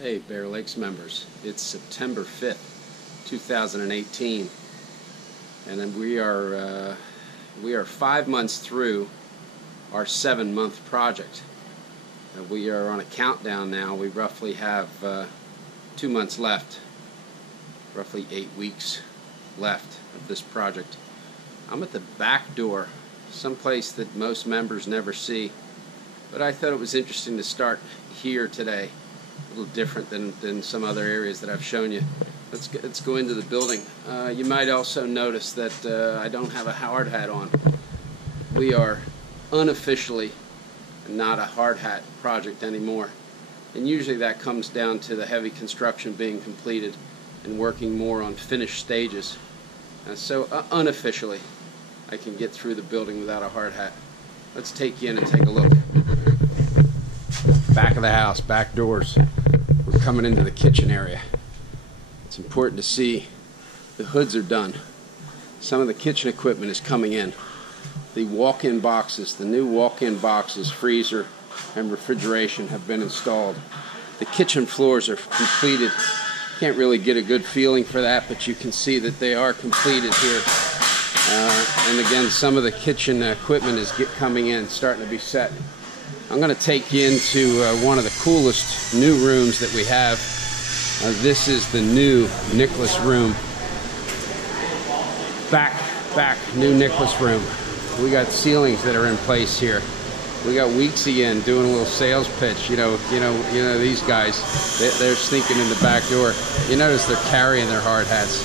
Hey Bear Lakes members, it's September 5th, 2018, and we are 5 months through our 7-month project. We are on a countdown now. We roughly have 2 months left, roughly 8 weeks left of this project. I'm at the back door, someplace that most members never see, but I thought it was interesting to start here today. A little different than some other areas that I've shown you. Let's go into the building. You might also notice that I don't have a hard hat on. We are unofficially not a hard hat project anymore, and usually that comes down to the heavy construction being completed and working more on finished stages. So unofficially I can get through the building without a hard hat. Let's take you in and take a look. Back of the house, back doors. We're coming into the kitchen area. It's important to see the hoods are done. Some of the kitchen equipment is coming in. The walk-in boxes, the new walk-in boxes, freezer and refrigeration have been installed. The kitchen floors are completed. Can't really get a good feeling for that, but you can see that they are completed here. And again, some of the kitchen equipment is coming in, starting to be set. I'm going to take you into one of the coolest new rooms that we have. This is the new Nicholas room. Back, new Nicholas room. We got ceilings that are in place here. We got Weeksy in doing a little sales pitch. You know these guys. They're sneaking in the back door. You notice they're carrying their hard hats.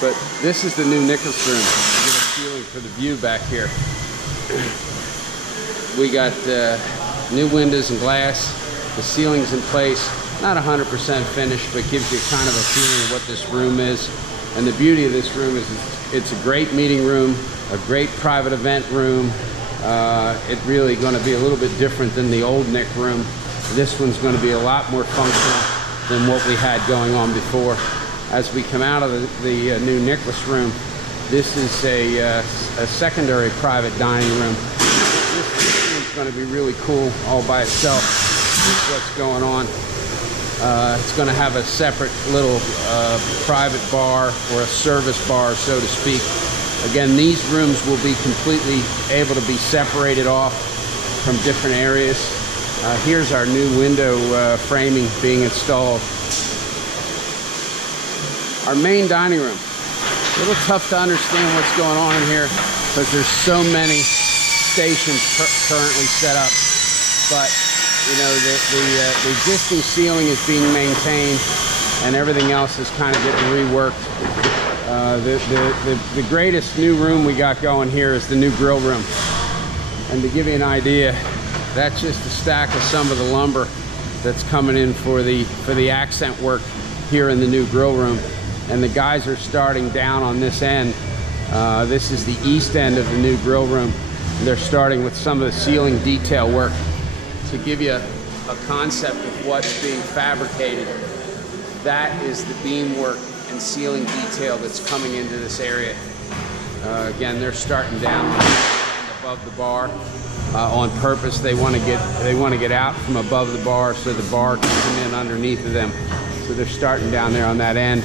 But this is the new Nicholas room. You get a feeling for the view back here. We got new windows and glass, the ceiling's in place, not 100% finished, but gives you kind of a feeling of what this room is. And the beauty of this room is it's a great meeting room, a great private event room. It's really going to be a little bit different than the old Nick room. This one's going to be a lot more functional than what we had going on before. As we come out of the new Nicholas room, this is a secondary private dining room. It's going to be really cool all by itself. This is what's going on. It's going to have a separate little private bar or a service bar, so to speak. Again, these rooms will be completely able to be separated off from different areas. Here's our new window framing being installed. Our main dining room. A little tough to understand what's going on in here because there's so many stations currently set up, but you know the existing ceiling is being maintained and everything else is kind of getting reworked. The greatest new room we got going here is the new grill room, and to give you an idea, that's just a stack of some of the lumber that's coming in for the accent work here in the new grill room. And the guys are starting down on this end. This is the east end of the new grill room. They're starting with some of the ceiling detail work. To give you a concept of what's being fabricated, that is the beam work and ceiling detail that's coming into this area. Again, they're starting down above the bar on purpose. They want to get out from above the bar so the bar can come in underneath of them. So they're starting down there on that end.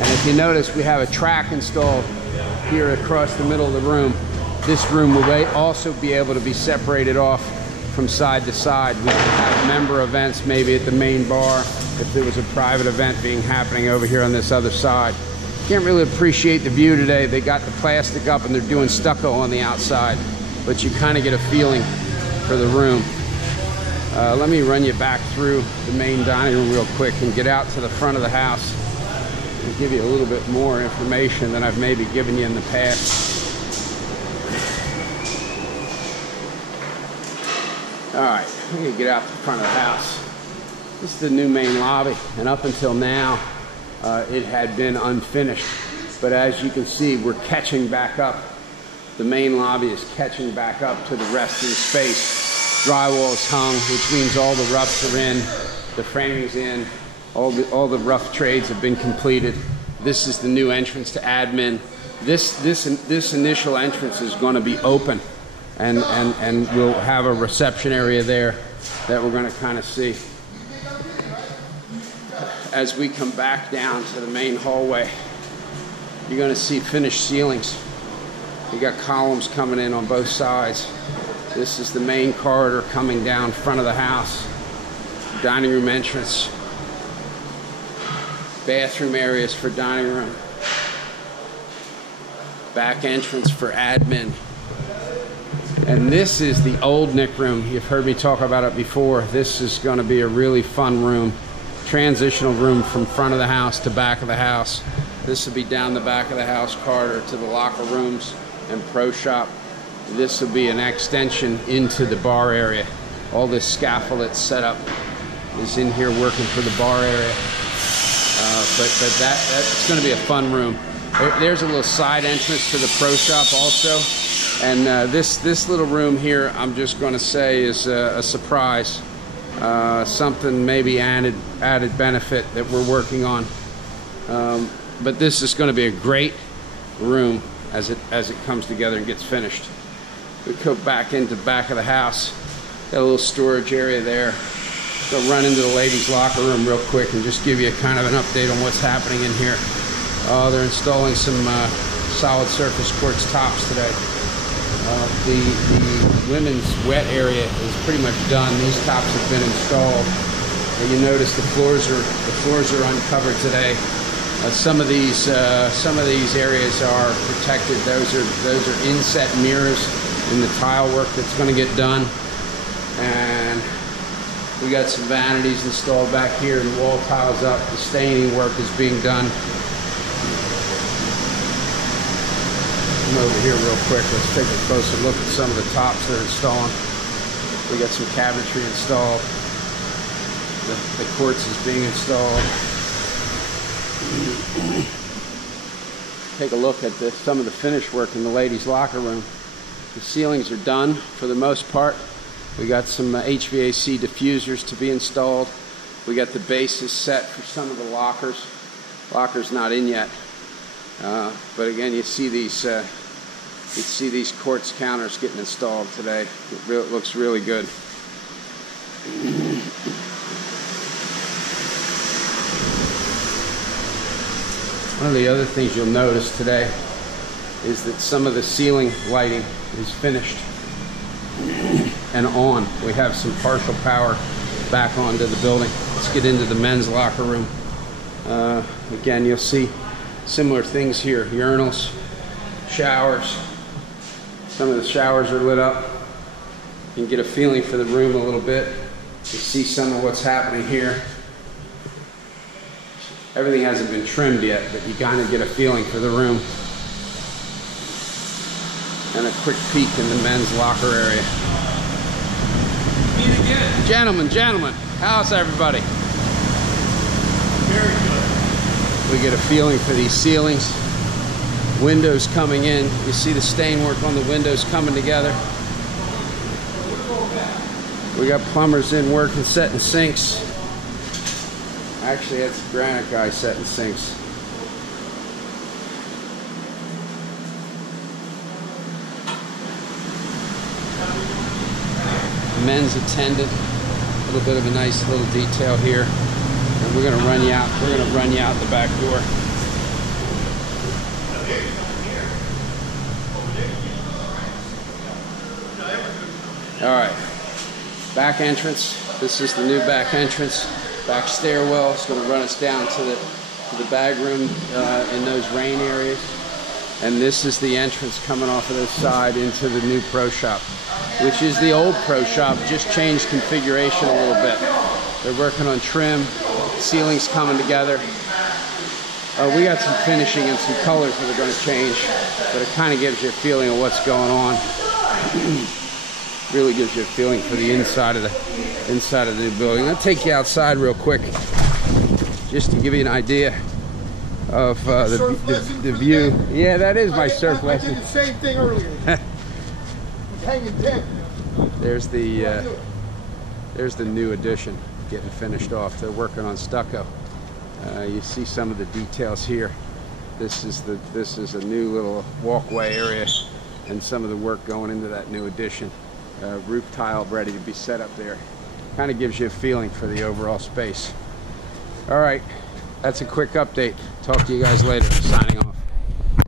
And if you notice, we have a track installed here across the middle of the room. This room will also be able to be separated off from side to side. We can have member events maybe at the main bar if there was a private event happening over here on this other side. Can't really appreciate the view today. They got the plastic up and they're doing stucco on the outside, but you kind of get a feeling for the room. Let me run you back through the main dining room real quick and get out to the front of the house and give you a little bit more information than I've maybe given you in the past. Alright, I'm going to get out to the front of the house. This is the new main lobby, and up until now it had been unfinished. But as you can see, we're catching back up. The main lobby is catching back up to the rest of the space. Drywall is hung, which means all the roughs are in, the framing's in, all the rough trades have been completed. This is the new entrance to admin. This initial entrance is going to be open. And we'll have a reception area there that we're going to kind of see. as we come back down to the main hallway, you're going to see finished ceilings. You got columns coming in on both sides. This is the main corridor coming down front of the house. Dining room entrance. Bathroom areas for dining room. Back entrance for admin. And this is the old Nick room. You've heard me talk about it before. This is going to be a really fun room. Transitional room from front of the house to back of the house. This will be down the back of the house corridor to the locker rooms and pro shop. This will be an extension into the bar area. All this scaffold that's set up is in here working for the bar area. But that's going to be a fun room. There's a little side entrance to the pro shop also. And this little room here, I'm just going to say, is a surprise. Something maybe added benefit that we're working on. But this is going to be a great room as it comes together and gets finished. We go back into the back of the house. Got a little storage area there. Go run into the ladies' locker room real quick and just give you kind of an update on what's happening in here. They're installing some solid surface quartz tops today. The women's wet area is pretty much done. These tops have been installed. And you notice the floors are uncovered today. Some of these areas are protected. Those are inset mirrors in the tile work that's going to get done. And we got some vanities installed back here, and the wall tiles up. The staining work is being done. Come over here real quick. Let's take a closer look at some of the tops they're installing. We got some cabinetry installed. The quartz is being installed. Take a look at some of the finish work in the ladies' locker room. The ceilings are done for the most part. We got some HVAC diffusers to be installed. We got the bases set for some of the lockers. Lockers not in yet. But again, you see these quartz counters getting installed today. It looks really good. One of the other things you'll notice today is that some of the ceiling lighting is finished and on. We have some partial power back onto the building. Let's get into the men's locker room. Again, you'll see similar things here. Urinals, showers. Some of the showers are lit up. You can get a feeling for the room a little bit. You see some of what's happening here. Everything hasn't been trimmed yet, but you kind of get a feeling for the room. And a quick peek in the men's locker area. Meet again. Gentlemen, how's everybody? Very good. We get a feeling for these ceilings. Windows coming in. You see the stain work on the windows coming together. We got plumbers in working, setting sinks. Actually, that's the granite guy setting sinks. Men's attendant. A little bit of a nice little detail here. And we're going to run you out. We're going to run you out the back door. All right. Back entrance. This is the new back entrance. Back stairwell. It's going to run us down to the bag room in those rain areas. And this is the entrance coming off of this side into the new pro shop, which is the old pro shop, just changed configuration a little bit. They're working on trim, ceilings coming together. We got some finishing and some colors that are going to change, but it kind of gives you a feeling of what's going on. Really gives you a feeling for the inside of the new building. I'll take you outside real quick, just to give you an idea of the view. Yeah, that is my surf lesson. I did the same thing earlier. Hanging dead. There's the new addition getting finished off. They're working on stucco. You see some of the details here. This is a new little walkway area, and some of the work going into that new addition. Roof tile ready to be set up there. Kind of gives you a feeling for the overall space. All right, that's a quick update. Talk to you guys later. Signing off.